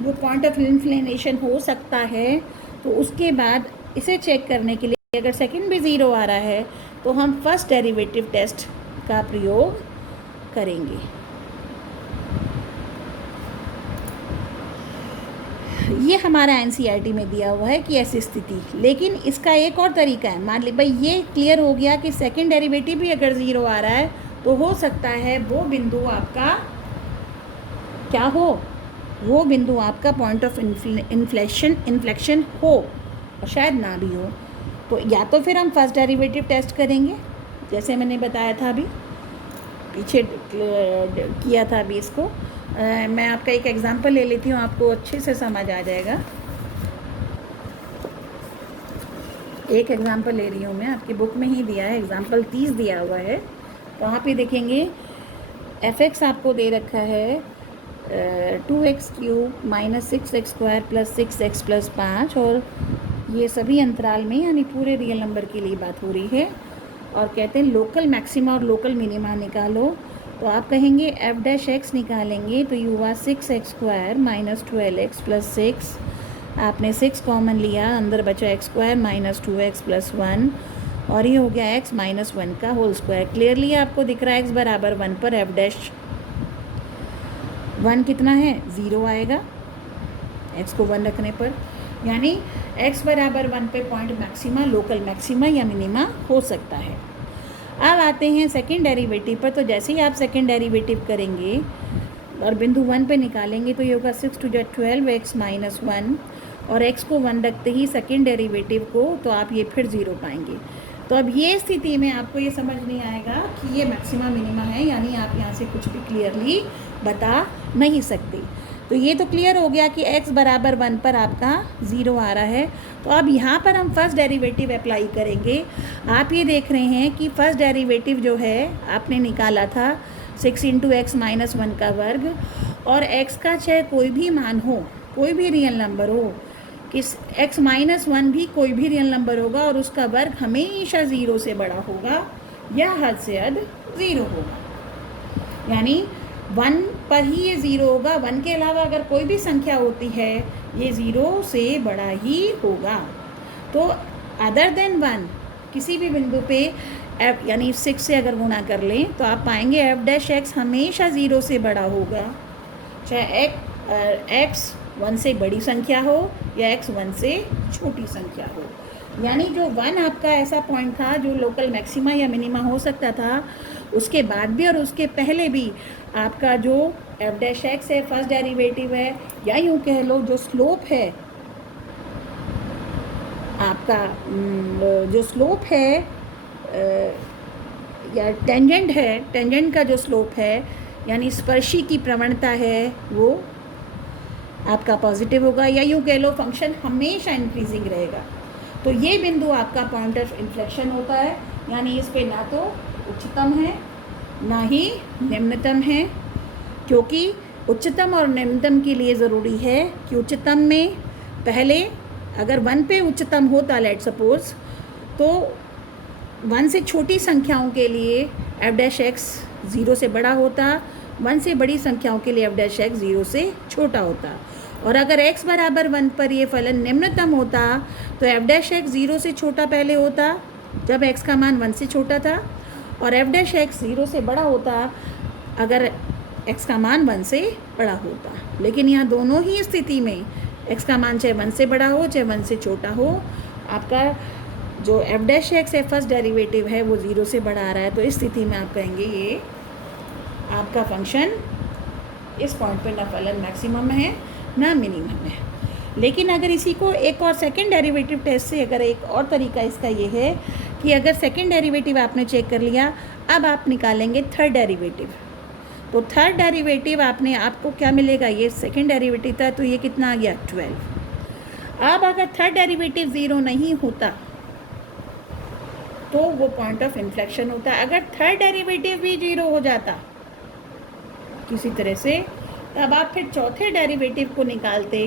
वो पॉइंट ऑफ इंक्लिनेशन हो सकता है। तो उसके बाद इसे चेक करने के लिए अगर सेकेंड भी 0 आ रहा है तो हम फर्स्ट डेरिवेटिव टेस्ट का प्रयोग करेंगे। ये हमारा एनसीईआरटी में दिया हुआ है कि ऐसी स्थिति, लेकिन इसका एक और तरीका है। मान ली भाई ये क्लियर हो गया कि सेकंड डेरिवेटिव भी अगर 0 आ रहा है तो हो सकता है वो बिंदु आपका क्या हो, वो बिंदु आपका पॉइंट ऑफ इन्फ्लेक्शन हो और शायद ना भी हो। तो या तो फिर हम फर्स्ट डेरिवेटिव टेस्ट करेंगे, जैसे मैंने बताया था अभी, पीछे किया था अभी इसको। मैं आपका एक एग्जांपल ले लेती हूँ, आपको अच्छे से समझ आ जाएगा। एक एग्जांपल ले रही हूँ मैं, आपकी बुक में ही दिया है, एग्जांपल 30 दिया हुआ है। वहाँ पे देखेंगे एफ एक्स आपको दे रखा है 2x³ - 6x² + 6x + 5, और ये सभी अंतराल में यानी पूरे रियल नंबर के लिए बात हो रही है। और कहते हैं लोकल मैक्सिमा और लोकल मिनिमा निकालो। तो आप कहेंगे एफ डैश एक्स निकालेंगे तो ये हुआ 6x² - 12x + 6। आपने 6 कॉमन लिया, अंदर बचा x² - 2x + 1, और ये हो गया x - 1 का होल स्क्वायर। क्लियरली आपको दिख रहा है x बराबर 1 पर एफ डैश 1 कितना है, 0 आएगा x को 1 रखने पर। यानी x बराबर 1 पे पॉइंट मैक्सिमा, लोकल मैक्सिमा या मिनिमा हो सकता है। अब आते हैं सेकेंड डेरिवेटिव पर। तो जैसे ही आप सेकेंड डेरिवेटिव करेंगे, और बिंदु 1 पे निकालेंगे तो ये होगा 6 टू 12 x माइनस 1, और x को 1 रखते ही सेकेंड डेरिवेटिव को, तो आप ये फिर 0 पाएंगे। तो अब ये स्थिति में आपको ये समझ नहीं आएगा कि ये मैक्सिमा मिनिमा है, यानी आप यहाँ से कुछ भी क्लियरली बता नहीं सकते। तो ये तो क्लियर हो गया कि x बराबर 1 पर आपका 0 आ रहा है। तो अब यहाँ पर हम फर्स्ट डेरिवेटिव अप्लाई करेंगे। आप ये देख रहे हैं कि फर्स्ट डेरिवेटिव जो है आपने निकाला था 6 इंटू एक्स माइनस 1 का वर्ग, और x का चाहे कोई भी मान हो, कोई भी रियल नंबर हो, कि x माइनस 1 भी कोई भी रियल नंबर होगा और उसका वर्ग हमेशा 0 से बड़ा होगा या हद से हद 0 होगा, यानी 1 पर ही ये 0 होगा। 1 के अलावा अगर कोई भी संख्या होती है ये 0 से बड़ा ही होगा। तो अदर देन 1 किसी भी बिंदु पे f यानी 6 से अगर गुणा कर लें तो आप पाएंगे एफ डैश एक्स हमेशा 0 से बड़ा होगा, चाहे x 1 से बड़ी संख्या हो या x 1 से छोटी संख्या हो। यानी जो 1 आपका ऐसा पॉइंट था जो लोकल मैक्सिमा या मिनिमा हो सकता था, उसके बाद भी और उसके पहले भी आपका जो एफ डैश एक्स है फर्स्ट डेरिवेटिव है, या यूँ कह लो जो स्लोप है आपका, जो स्लोप है या टेंजेंट है, टेंजेंट का जो स्लोप है यानी स्पर्शी की प्रवणता है वो आपका पॉजिटिव होगा, या यूँ कह लो फंक्शन हमेशा इंक्रीजिंग रहेगा। तो ये बिंदु आपका पॉइंट ऑफ इन्फ्लेक्शन होता है, यानी इस पे ना तो उच्चतम है ना ही निम्नतम है, क्योंकि उच्चतम और निम्नतम के लिए ज़रूरी है कि उच्चतम में पहले अगर 1 पे उच्चतम होता लेट सपोज, तो 1 से छोटी संख्याओं के लिए एफ डैश एक्स 0 से बड़ा होता, 1 से बड़ी संख्याओं के लिए एफ डैश एक्स 0 से छोटा होता। और अगर x बराबर 1 पर ये फलन निम्नतम होता तो एफ डैश एक्स 0 से छोटा पहले होता जब x का मान 1 से छोटा था, और एफ डैश एक्स 0 से बड़ा होता अगर x का मान 1 से बड़ा होता। लेकिन यहाँ दोनों ही स्थिति में x का मान चाहे 1 से बड़ा हो चाहे 1 से छोटा हो, आपका जो एफ डैश एक्स है फर्स्ट डेरिवेटिव है वो 0 से बड़ा आ रहा है। तो इस स्थिति में आप कहेंगे ये आपका फंक्शन इस पॉइंट पे ना फलन मैक्सिमम है ना मिनिमम है। लेकिन अगर इसी को एक और सेकंड डेरिवेटिव टेस्ट से, अगर एक और तरीका इसका ये है कि अगर सेकंड डेरिवेटिव आपने चेक कर लिया, अब आप निकालेंगे थर्ड डेरिवेटिव। तो थर्ड डेरिवेटिव आपको क्या मिलेगा, ये सेकंड डेरिवेटिव था तो ये कितना आ गया 12। अब अगर थर्ड डेरिवेटिव 0 नहीं होता तो वो पॉइंट ऑफ इन्फ्लेक्शन होता है। अगर थर्ड डेरिवेटिव भी 0 हो जाता किसी तरह से, तब आप फिर चौथे डेरिवेटिव को निकालते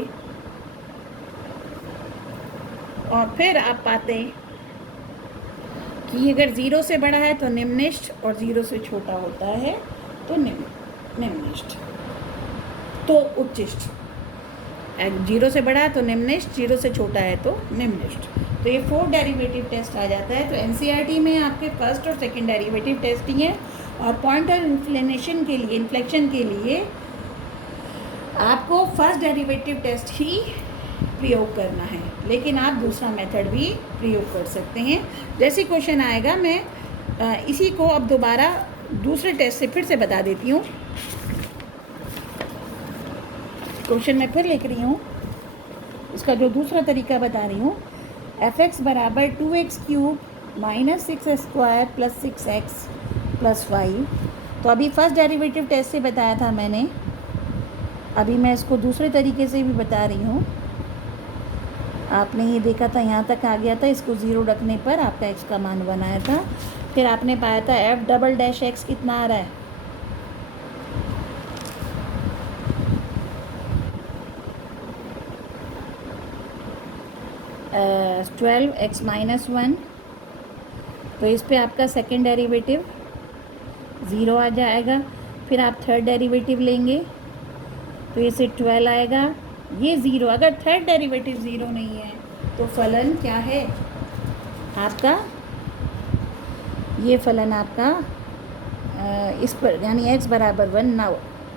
और फिर आप पाते कि अगर 0 से बड़ा है तो निम्निष्ठ और 0 से छोटा होता है तो निम्निष्ठ, तो उच्चिष्ठ। 0 से बड़ा है तो निम्निष्ठ, 0 से छोटा है तो निम्निष्ठ। तो ये 4 डेरिवेटिव टेस्ट आ जाता है। तो एनसीईआरटी में आपके फर्स्ट और सेकंड डेरिवेटिव टेस्ट ही है, और पॉइंट ऑफ इन्फ्लेक्शन के लिए आपको फर्स्ट डेरिवेटिव टेस्ट ही प्रयोग करना है, लेकिन आप दूसरा मेथड भी प्रयोग कर सकते हैं। जैसे क्वेश्चन आएगा मैं इसी को अब दोबारा दूसरे टेस्ट से फिर से बता देती हूँ। क्वेश्चन मैं फिर लिख रही हूँ, इसका जो दूसरा तरीका बता रही हूँ, एफ एक्स बराबर 2x³ minus 6x² plus 6x plus 5। तो अभी फर्स्ट डेरिवेटिव टेस्ट से बताया था मैंने, अभी मैं इसको दूसरे तरीके से भी बता रही हूँ। आपने ये देखा था यहाँ तक आ गया था, इसको 0 रखने पर आपका x का मान 1 आया था। फिर आपने पाया था एफ डबल डैश एक्स कितना आ रहा है, uh, 12x माइनस 1। तो इस पे आपका सेकेंड डेरिवेटिव 0 आ जाएगा। फिर आप थर्ड डेरिवेटिव लेंगे तो इसे 12 आएगा, ये 0। अगर थर्ड डेरिवेटिव 0 नहीं है तो फलन क्या है आपका, ये फलन आपका इस पर यानी x बराबर 1 ना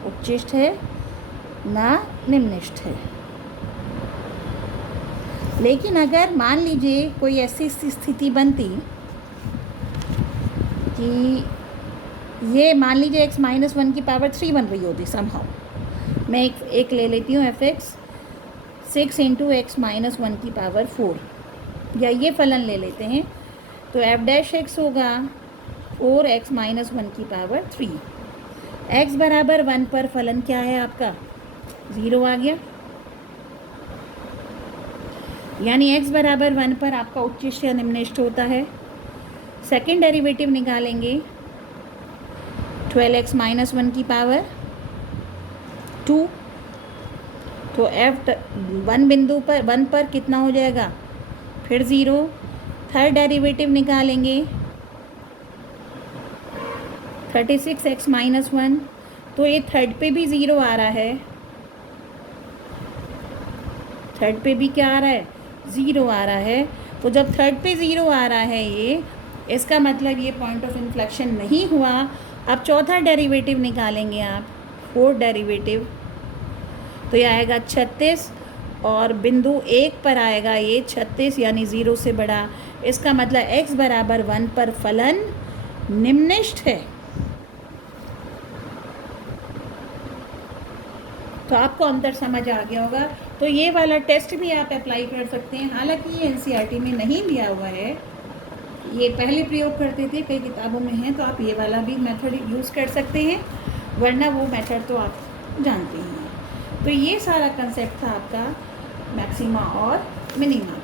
उच्चिष्ठ है ना निम्निष्ठ है। लेकिन अगर मान लीजिए कोई ऐसी स्थिति बनती कि ये मान लीजिए x माइनस 1 की पावर 3 बन रही होती समहाउ, मैं एक ले लेती हूँ F x 6 into x minus 1 की पावर 4, या ये फलन ले लेते हैं तो एफ डैश एक्स होगा 4x माइनस 1 की पावर 3। x बराबर 1 पर फलन क्या है आपका 0 आ गया, यानी x बराबर 1 पर आपका उच्चिष्ट या निम्निष्ठ होता है। सेकेंड डेरिवेटिव निकालेंगे 12x माइनस 1 की पावर 2, तो f 1 बिंदु पर 1 पर कितना हो जाएगा फिर 0। थर्ड डेरिवेटिव निकालेंगे 36x माइनस 1, तो ये थर्ड पे भी 0 आ रहा है, थर्ड पे भी क्या आ रहा है 0 आ रहा है। तो जब थर्ड पे 0 आ रहा है ये, इसका मतलब ये पॉइंट ऑफ इन्फ्लेक्शन नहीं हुआ। अब चौथा डेरिवेटिव निकालेंगे आप, फोर्थ डेरिवेटिव, तो ये आएगा 36 और बिंदु 1 पर आएगा ये 36 यानी 0 से बड़ा। इसका मतलब x बराबर 1 पर फलन निम्निष्ठ है। तो आपको अंतर समझ आ गया होगा। तो ये वाला टेस्ट भी आप अप्लाई कर सकते हैं, हालांकि ये एनसीईआरटी में नहीं दिया हुआ है, ये पहले प्रयोग करते थे, कई किताबों में है, तो आप ये वाला भी मेथड यूज़ कर सकते हैं, वरना वो मेथड तो आप जानते ही हैं। तो ये सारा कंसेप्ट था आपका मैक्सिमा और मिनिमा का।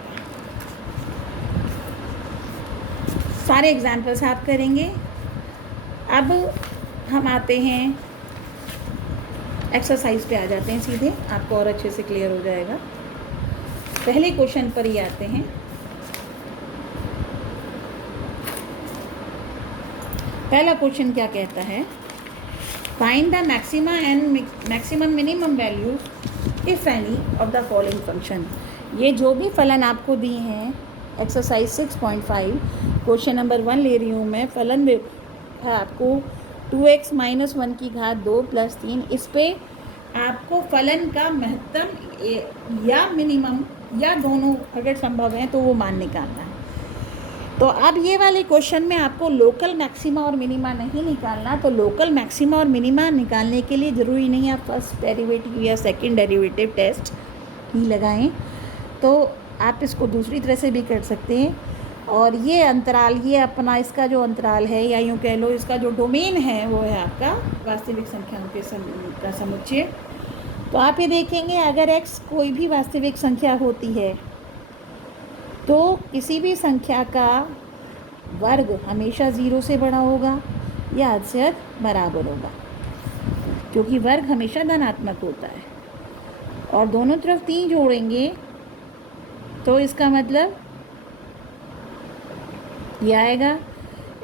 सारे एग्जाम्पल्स आप करेंगे। अब हम आते हैं एक्सरसाइज पे आ जाते हैं सीधे, आपको और अच्छे से क्लियर हो जाएगा। पहले क्वेश्चन पर ही आते हैं। पहला क्वेश्चन क्या कहता है, find the maxima and maximum minimum values if any of the following function. ये जो भी फलन आपको दिए हैं एक्सरसाइज 6.5 क्वेश्चन नंबर 1 ले रही हूँ मैं। फलन है आपको 2x माइनस 1 की घात 2 प्लस 3। इस पे आपको फलन का महत्तम या मिनिमम या दोनों अगर संभव है तो वो मान निकालना है। तो अब ये वाले क्वेश्चन में आपको लोकल मैक्सिमा और मिनिमा नहीं निकालना। तो लोकल मैक्सिमा और मिनिमा निकालने के लिए ज़रूरी नहीं आप फर्स्ट डेरिवेटिव या सेकंड डेरिवेटिव टेस्ट ही लगाएं, तो आप इसको दूसरी तरह से भी कर सकते हैं। और ये अंतराल, ये अपना इसका जो अंतराल है, या यूँ कह लो इसका जो डोमेन है, वो है आपका वास्तविक संख्याओं के का समुच्चय। तो आप ये देखेंगे अगर x कोई भी वास्तविक संख्या होती है तो किसी भी संख्या का वर्ग हमेशा 0 से बड़ा होगा या हद से हद बराबर होगा, क्योंकि वर्ग हमेशा धनात्मक होता है। और दोनों तरफ 3 जोड़ेंगे तो इसका मतलब ये आएगा।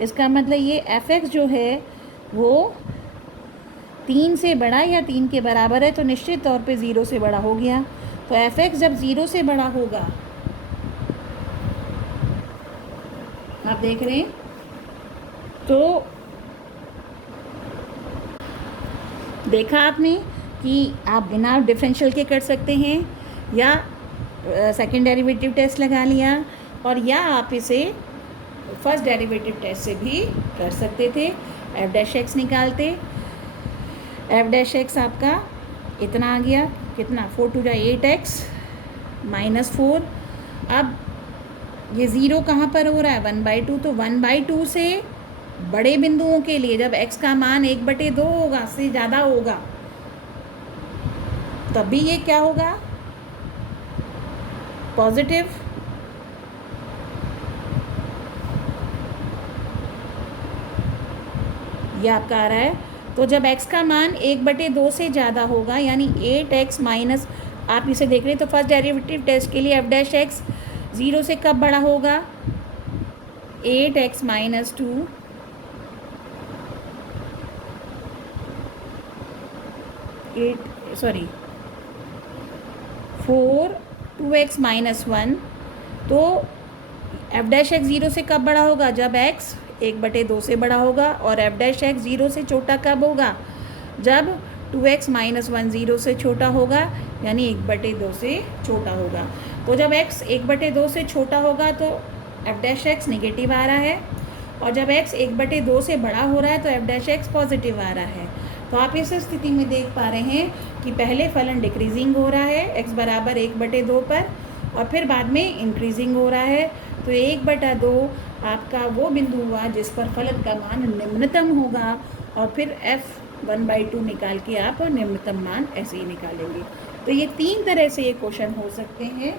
इसका मतलब ये f(x) जो है वो 3 से बड़ा या 3 के बराबर है, तो निश्चित तौर पे 0 से बड़ा हो गया। तो f(x) जब 0 से बड़ा होगा, आप देख रहे हैं, तो देखा आपने कि आप बिना डिफरेंशियल के कर सकते हैं, या सेकेंड डेरिवेटिव टेस्ट लगा लिया, और या आप इसे फर्स्ट डेरिवेटिव टेस्ट से भी कर सकते थे। एफ डैश एक्स निकालते, एफ डैश एक्स आपका इतना आ गया, कितना 4 टू 8x माइनस 4। अब ये 0 कहाँ पर हो रहा है 1/2, तो 1/2 से बड़े बिंदुओं के लिए जब x का मान 1/2 होगा से ज़्यादा होगा तब भी ये क्या होगा पॉजिटिव। ये आपका आ रहा है। तो जब x का मान 1/2 से ज़्यादा होगा यानी 8x माइनस, आप इसे देख रहे हैं, तो फर्स्ट डेरिवेटिव टेस्ट के लिए एफ डैश एक्स 0 से कब बड़ा होगा 8x माइनस 2 4 2x माइनस 1। तो एफ डैश एक्स 0 से कब बड़ा होगा जब x 1/2 से बड़ा होगा, और एफ डैश एक्स 0 से छोटा कब होगा जब 2x माइनस 1 0 से छोटा होगा, यानी 1/2 से छोटा होगा। तो जब x 1/2 से छोटा होगा तो एफ डैश एक्स निगेटिव आ रहा है, और जब x 1/2 से बड़ा हो रहा है तो एफ डैश एक्स पॉजिटिव आ रहा है। तो आप इस स्थिति में देख पा रहे हैं कि पहले फलन डिक्रीजिंग हो रहा है x बराबर 1/2 पर, और फिर बाद में इंक्रीजिंग हो रहा है। तो 1/2 आपका वो बिंदु हुआ जिस पर फलन का मान निम्नतम होगा, और फिर f1/2 निकाल के आप निम्नतम मान ऐसे ही निकालेंगे। तो ये 3 तरह से ये क्वेश्चन हो सकते हैं,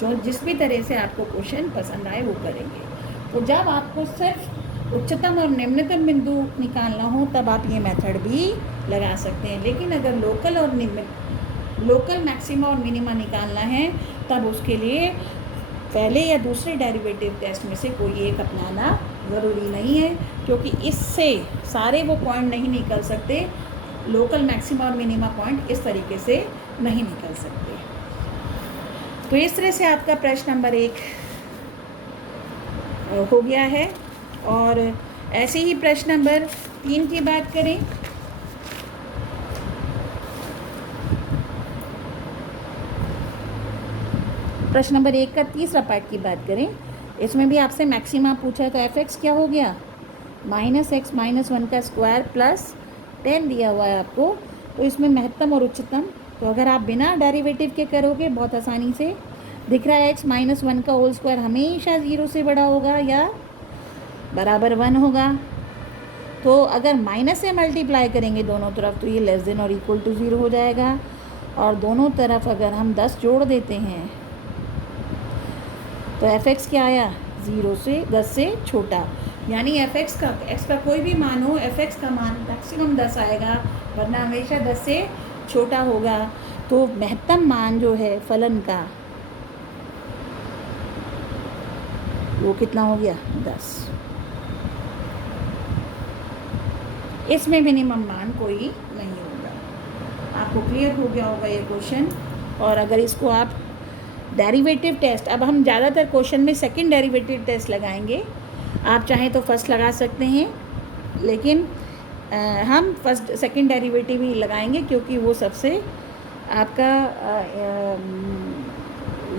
जो जिस भी तरह से आपको क्वेश्चन पसंद आए वो करेंगे। तो जब आपको सिर्फ उच्चतम और निम्नतम बिंदु निकालना हो तब आप ये मेथड भी लगा सकते हैं, लेकिन अगर लोकल मैक्सिमा और मिनिमा निकालना है तब उसके लिए पहले या दूसरे डेरिवेटिव टेस्ट में से कोई एक अपनाना ज़रूरी नहीं है, क्योंकि इससे सारे वो पॉइंट नहीं निकल सकते। लोकल मैक्सिमा और मिनिमा पॉइंट इस तरीके से नहीं निकल सकते। तो इस तरह से आपका प्रश्न नंबर 1 हो गया है। और ऐसे ही प्रश्न नंबर 3 की बात करें। प्रश्न नंबर 1 का तीसरा पार्ट की बात करें, इसमें भी आपसे मैक्सिमा पूछा, तो f(x) क्या हो गया, -x - 1 का स्क्वायर प्लस 10 दिया हुआ है आपको। तो इसमें महत्तम और उच्चतम, तो अगर आप बिना डेरिवेटिव के करोगे बहुत आसानी से दिख रहा है, x - 1 का होल स्क्वायर हमेशा 0 से बड़ा होगा या बराबर 1 होगा। तो अगर माइनस से मल्टीप्लाई करेंगे दोनों तरफ तो ये लेस देन और इक्वल टू 0 हो जाएगा, और दोनों तरफ अगर हम 10 जोड़ देते हैं तो f(x) क्या आया, 0 से 10 से छोटा, यानी f(x) का x का कोई भी मान हो, f(x) का मान मैक्सिमम 10 आएगा, वरना हमेशा 10 से छोटा होगा। तो महत्तम मान जो है फलन का वो कितना हो गया, 10। इसमें मिनिमम मान कोई नहीं होगा। आपको क्लियर हो गया होगा ये क्वेश्चन। और अगर इसको आप डेरिवेटिव टेस्ट, अब हम ज़्यादातर क्वेश्चन में सेकंड डेरिवेटिव टेस्ट लगाएंगे, आप चाहें तो फर्स्ट लगा सकते हैं, लेकिन हम फर्स्ट सेकंड डेरिवेटिव ही लगाएंगे क्योंकि वो सबसे आपका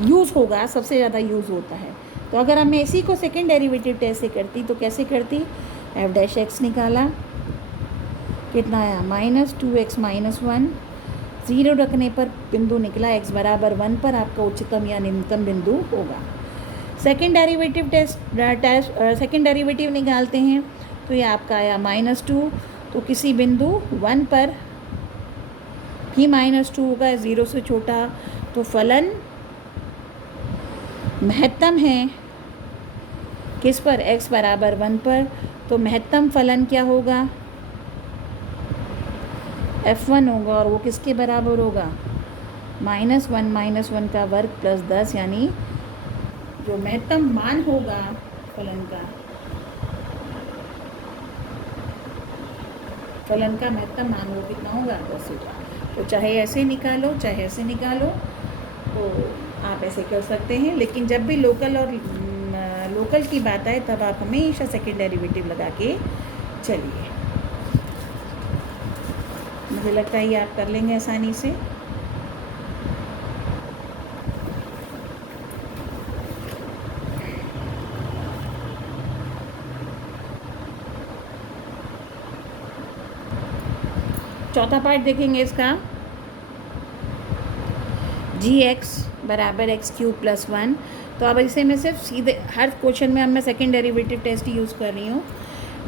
यूज़ होगा, सबसे ज़्यादा यूज़ होता है। तो अगर मैं इसी को सेकंड डेरिवेटिव टेस्ट से करती तो कैसे करती, f'(x) निकाला, कितना आया, -2x - 1, 0 रखने पर बिंदु निकला x बराबर 1 पर आपका उच्चतम या निम्नतम बिंदु होगा। सेकंड डेरिवेटिव निकालते हैं तो ये आपका आया -2, तो किसी बिंदु 1 पर भी -2 होगा, 0 से छोटा। तो फलन महत्तम है किस पर, x बराबर 1 पर। तो महत्तम फलन क्या होगा, f1 होगा, और वो किसके बराबर होगा, -1 - 1 का वर्ग प्लस 10, यानी जो महत्तम मान होगा फलन का महत्तम मान वो कितना होगा, 10 होगा। तो चाहे ऐसे निकालो चाहे ऐसे निकालो, तो आप ऐसे कर सकते हैं, लेकिन जब भी लोकल की बात आए तब आप हमेशा सेकंड डेरिवेटिव लगा के चलिए। मुझे लगता है ये आप कर लेंगे आसानी से। चौथा पार्ट देखेंगे इसका, g(x) बराबर x³ + 1। तो अब इसे मैं सिर्फ सीधे हर क्वेश्चन में अब मैं सेकेंड डेरिवेटिव टेस्ट यूज़ कर रही हूँ।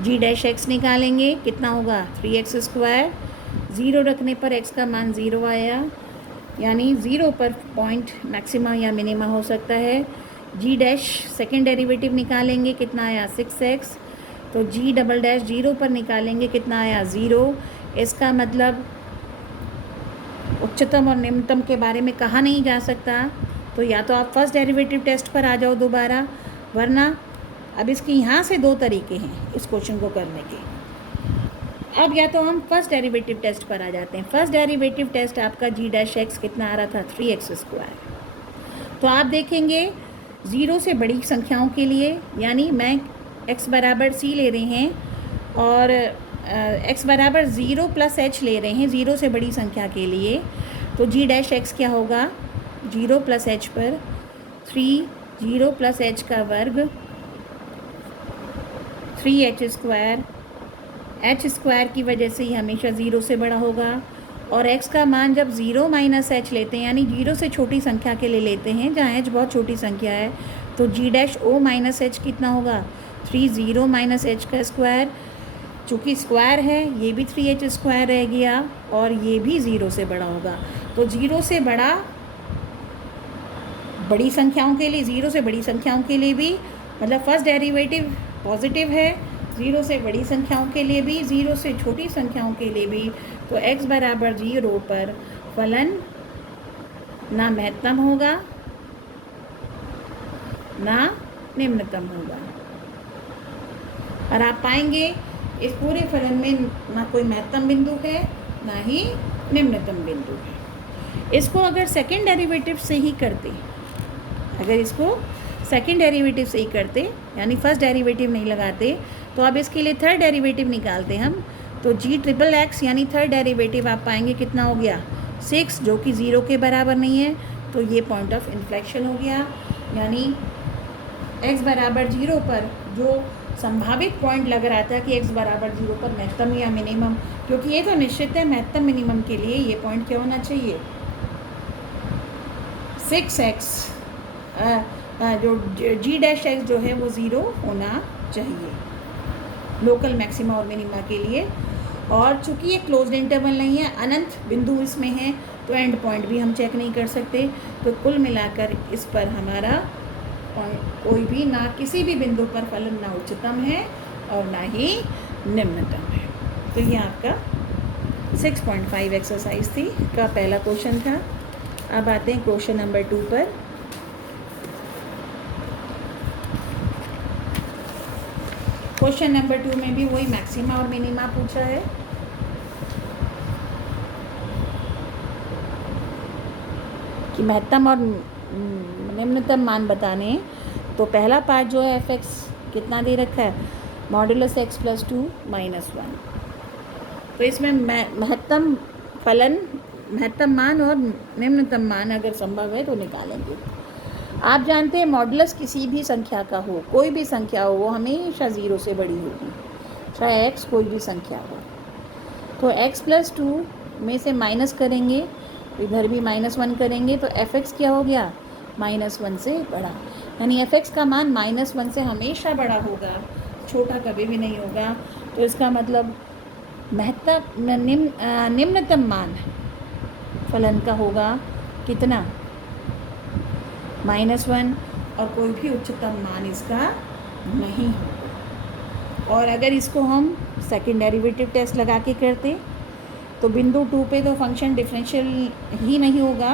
g' निकालेंगे, कितना होगा, 3x², 0 रखने पर x का मान 0 आया, यानी 0 पर पॉइंट मैक्सिमा या मिनिमा हो सकता है। g' सेकेंड डेरिवेटिव निकालेंगे, कितना आया, 6x। तो g" 0 पर निकालेंगे, कितना आया, 0। इसका मतलब उच्चतम और निम्नतम के बारे में कहा नहीं जा सकता, तो या तो आप फर्स्ट डेरिवेटिव टेस्ट पर आ जाओ दोबारा, वरना अब इसके यहाँ से 2 तरीके हैं इस क्वेश्चन को करने के। अब या तो हम फर्स्ट डेरिवेटिव टेस्ट पर आ जाते हैं। फर्स्ट डेरिवेटिव टेस्ट आपका g' कितना आ रहा था, 3x²। तो आप देखेंगे 0 से बड़ी संख्याओं के लिए, यानी मैं x बराबर c ले रहे हैं और x बराबर 0 + h ले रहे हैं 0 से बड़ी संख्या के लिए। तो g' क्या होगा, 0 + h पर 3, 0 + h का वर्ग 3h² एच स्क्वायर की वजह से ये हमेशा ज़ीरो से बड़ा होगा, और x का मान जब 0 माइनस एच लेते हैं यानी 0 से छोटी संख्या के लिए लेते हैं, जहाँ h बहुत छोटी संख्या है, तो g dash O minus H कितना होगा 30 माइनस एच का स्क्वायर, चूँकि स्क्वायर है ये भी 3h स्क्वायर रह गया और ये भी 0 से बड़ा होगा। तो 0 से बड़ा बड़ी संख्याओं के लिए, 0 से बड़ी संख्याओं के लिए भी, मतलब फर्स्ट डेरिवेटिव पॉजिटिव है, 0 से बड़ी संख्याओं के लिए भी, 0 से छोटी संख्याओं के लिए भी। तो x बराबर 0 पर फलन ना महत्तम होगा ना निम्नतम होगा। और आप पाएंगे इस पूरे फलन में ना कोई महत्तम बिंदु है ना ही निम्नतम बिंदु है। इसको अगर सेकंड डेरिवेटिव से ही करते, अगर इसको सेकंड डेरिवेटिव से ही करते यानी फर्स्ट डेरिवेटिव नहीं लगाते, तो अब इसके लिए थर्ड डेरिवेटिव निकालते हम, तो g ट्रिपल एक्स यानी थर्ड डेरिवेटिव आप पाएंगे कितना हो गया 6, जो कि 0 के बराबर नहीं है। तो ये पॉइंट ऑफ इन्फ्लेक्शन हो गया, यानी x बराबर 0 पर जो संभावित पॉइंट लग रहा था कि x बराबर 0 पर महत्तम या मिनिमम, क्योंकि ये तो निश्चित है महत्तम मिनिमम के लिए ये पॉइंट क्या होना चाहिए 6x, जो g डैश एक्स जो है वो 0 होना चाहिए लोकल मैक्सिमा और मिनिमा के लिए। और चूंकि ये क्लोज्ड इंटरवल नहीं है, अनंत बिंदु इसमें है, तो एंड पॉइंट भी हम चेक नहीं कर सकते। तो कुल मिलाकर इस पर हमारा पॉइंट कोई भी ना किसी भी बिंदु पर फलन ना उच्चतम है और ना ही निम्नतम है। तो ये आपका 6.5 एक्सरसाइज थी का पहला क्वेश्चन था। अब आते हैं क्वेश्चन नंबर 2 पर। क्वेश्चन नंबर 2 में भी वही मैक्सिमा और मिनिमा पूछा है। कि महत्तम और निम्नतम मान बताने, तो पहला पार्ट जो है एफ एक्स कितना दे रखा है मॉडुलस एक्स प्लस 2 माइनस 1। तो इसमें महत्तम फलन, महत्तम मान और निम्नतम मान अगर संभव है तो निकालेंगे। आप जानते हैं मॉडुलस किसी भी संख्या का हो, कोई भी संख्या हो, वो हमेशा 0 से बड़ी होगी, चाहे x कोई भी संख्या हो। तो x प्लस 2 में से माइनस करेंगे, इधर भी -1 करेंगे, तो f(x) क्या हो गया -1 से बड़ा, यानी f(x) का मान -1 से हमेशा बड़ा होगा, छोटा कभी भी नहीं होगा। तो इसका मतलब निम्नतम मान फलन का होगा कितना -1, और कोई भी उच्चतम मान इसका नहीं होगा। और अगर इसको हम सेकंड डेरिवेटिव टेस्ट लगा के करते, तो बिंदु 2 पे तो फंक्शन डिफरेंशियल ही नहीं होगा,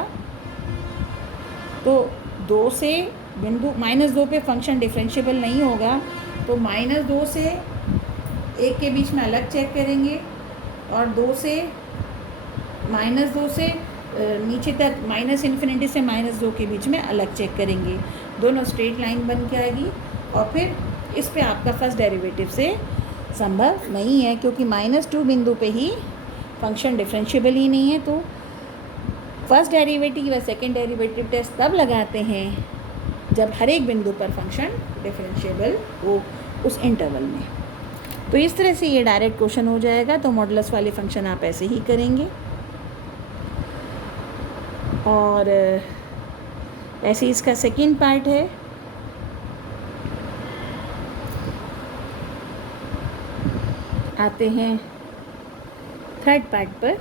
तो 2 से बिंदु -2 पे फंक्शन डिफरेंशिएबल नहीं होगा, तो -2 से 1 के बीच में अलग चेक करेंगे, और 2 से नीचे तक -∞ से -2 के बीच में अलग चेक करेंगे, दोनों स्ट्रेट लाइन बन के आएगी। और फिर इस पे आपका फर्स्ट डेरिवेटिव से संभव नहीं है, क्योंकि -2 बिंदु पे ही फंक्शन डिफरेंशिएबल ही नहीं है। तो फर्स्ट डेरिवेटिव व सेकंड डेरिवेटिव टेस्ट तब लगाते हैं जब हर एक बिंदु पर फंक्शन डिफरेंशिएबल हो उस इंटरवल में। तो इस तरह से ये डायरेक्ट क्वेश्चन हो जाएगा। तो मॉडुलस वाले फंक्शन आप ऐसे ही करेंगे, और ऐसे इसका सेकंड पार्ट है। आते हैं थर्ड पार्ट पर।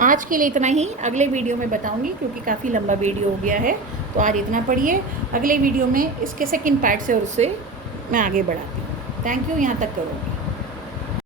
आज के लिए इतना ही, अगले वीडियो में बताऊंगी, क्योंकि काफ़ी लंबा वीडियो हो गया है। तो आज इतना पढ़िए, अगले वीडियो में इसके सेकंड पार्ट से और उससे मैं आगे बढ़ाती हूँ। थैंक यू, यहाँ तक करूँगी।